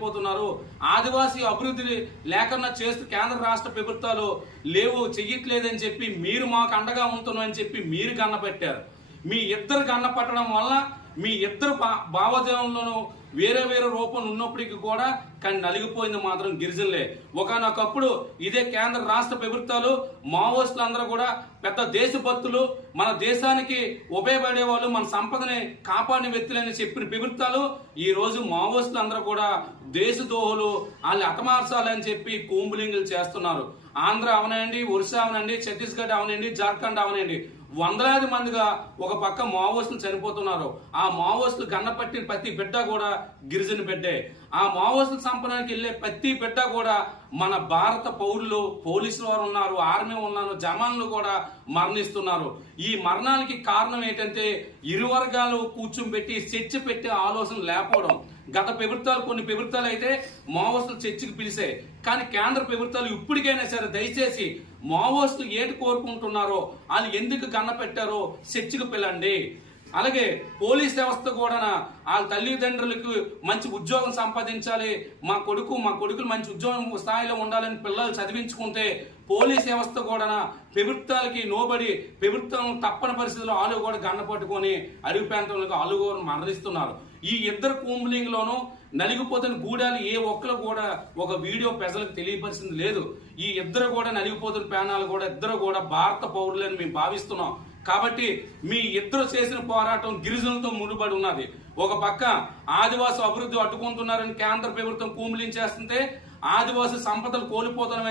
పోతున్నారు. ఆదివాసీ అభివృద్ధి లేకుండా చేస్తూ కేంద్ర రాష్ట్ర ప్రభుత్వాలు లేవు చెయ్యట్లేదని చెప్పి మీరు మాకు అండగా ఉంటున్నామని చెప్పి మీరు గన్నపెట్టారు. మీ ఇద్దరు గన్నపట్టడం వల్ల మీ ఇద్దరు భా- వేరే వేరే రూపం ఉన్నప్పటికీ కూడా కానీ నలిగిపోయింది మాత్రం గిరిజనులే. ఒకనొకప్పుడు ఇదే కేంద్ర రాష్ట్ర ప్రభుత్వాలు మావోయిస్టులు అందరూ కూడా పెద్ద దేశభక్తులు మన దేశానికి ఉపయోగపడే వాళ్ళు మన సంపదని కాపాడిన వ్యక్తులని చెప్పిన ప్రభుత్వాలు ఈ రోజు మావోయిస్టులు అందరూ కూడా దేశద్రోహులు వాళ్ళు హతమార్చాలని చెప్పి కూంబులింగులు చేస్తున్నారు. ఆంధ్ర అవనండి ఒరిస్సా అవనండి ఛత్తీస్గఢ్ అవనండి జార్ఖండ్ అవనండి. వందలాది మందిగా ఒక పక్క మావోయిస్టులు చనిపోతున్నారు. ఆ మావోయిస్టులు గన్నపట్టిన ప్రతి బిడ్డ కూడా గిరిజన బిడ్డే. ఆ మావోయిస్టుల సంపడానికి వెళ్ళే ప్రతి బిడ్డ కూడా మన భారత పౌరులు పోలీసులు వారు ఉన్నారు ఆర్మీ ఉన్నారు జమాన్లు కూడా మరణిస్తున్నారు. ఈ మరణానికి కారణం ఏంటంటే ఇరు వర్గాలు కూర్చోబెట్టి చర్చ పెట్టే ఆలోచన లేకపోవడం. గత ప్రభుత్వాలు కొన్ని ప్రభుత్వాలు అయితే మావోయిస్టులు చర్చికి పిలిచాయి. కానీ కేంద్ర ప్రభుత్వాలు ఇప్పటికైనా సరే దయచేసి మావోయిస్టులు ఏటి కోరుకుంటున్నారో వాళ్ళు ఎందుకు గన్న పెట్టారో చర్చకు పిల్లండి అలాగే పోలీస్ వ్యవస్థ కూడా వాళ్ళ తల్లిదండ్రులకు మంచి ఉద్యోగం సంపాదించాలి. మా కొడుకు మా కొడుకులు మంచి ఉద్యోగం స్థాయిలో ఉండాలని పిల్లలు చదివించుకుంటే పోలీస్ వ్యవస్థ కూడా ప్రభుత్వాలకి నోబడి ప్రభుత్వం తప్పని పరిస్థితుల్లో ఆలు కూడా గన్న పట్టుకొని అరుగు ప్రాంతంలో ఆలు కూడా మరణిస్తున్నారు. ఈ ఇద్దరు కూంబ్లింగ్లోనూ నలిగిపోతున్న గూడాలు ఏ ఒక్కరు కూడా ఒక వీడియో ప్రజలకు తెలియపరిచింది లేదు. ఈ ఇద్దరు కూడా నలిగిపోతున్న ప్యానాలు కూడా ఇద్దరు కూడా భారత పౌరులని మేము భావిస్తున్నాం. కాబట్టి మీ ఇద్దరు చేసిన పోరాటం గిరిజనులతో ముడిపడి ఉన్నది. ఒక పక్క ఆదివాసీ అభివృద్ధి అడ్డుకుంటున్నారని కేంద్ర ప్రభుత్వం కూములించేస్తుంటే ఆదివాసి సంపదలు కోల్పోతున్నాయి